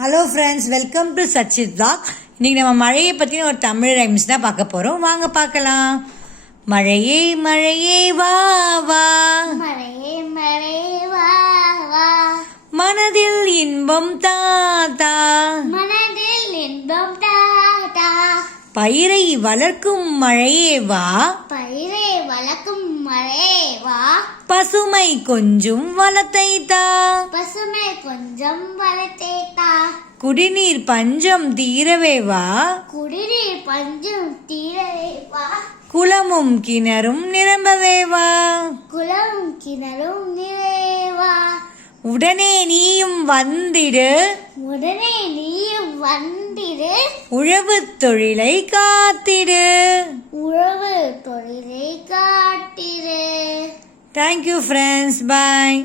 Hello friends, welcome to Sachit vlog. இன்றைக்கி நம்ம மழையை பற்றின ஒரு தமிழ் ரைம்ஸ் தான் பார்க்க போகிறோம். வாங்க பார்க்கலாம். மழையே மழையே வா வா, மழையே மழையே வா வா, மனதில் இன்பம் தாத்தா, மனதில் இன்பம் தாத்தா, பயிரை வளர்க்கும் மழையே வா, பயிரை வளர்க்கும் மழையே வா, பசுமை கொஞ்சம் வளத்தை தா, பசுமை கொஞ்சம் வளர்த்தே தா, குடிநீர் பஞ்சம் தீரவே வா, குடிநீர் பஞ்சம் தீரவே வா, குளமும் கிணறும் நிரம்பவே வா, குளமும் கிணறும் நிறைவா, உடனே நீயும் வந்திடு, உடனே நீயும் வந்திடு, உழவு தொழிலை காத்திடு. உழவு தொழிலை காட்டிடு. Thank you friends. Bye.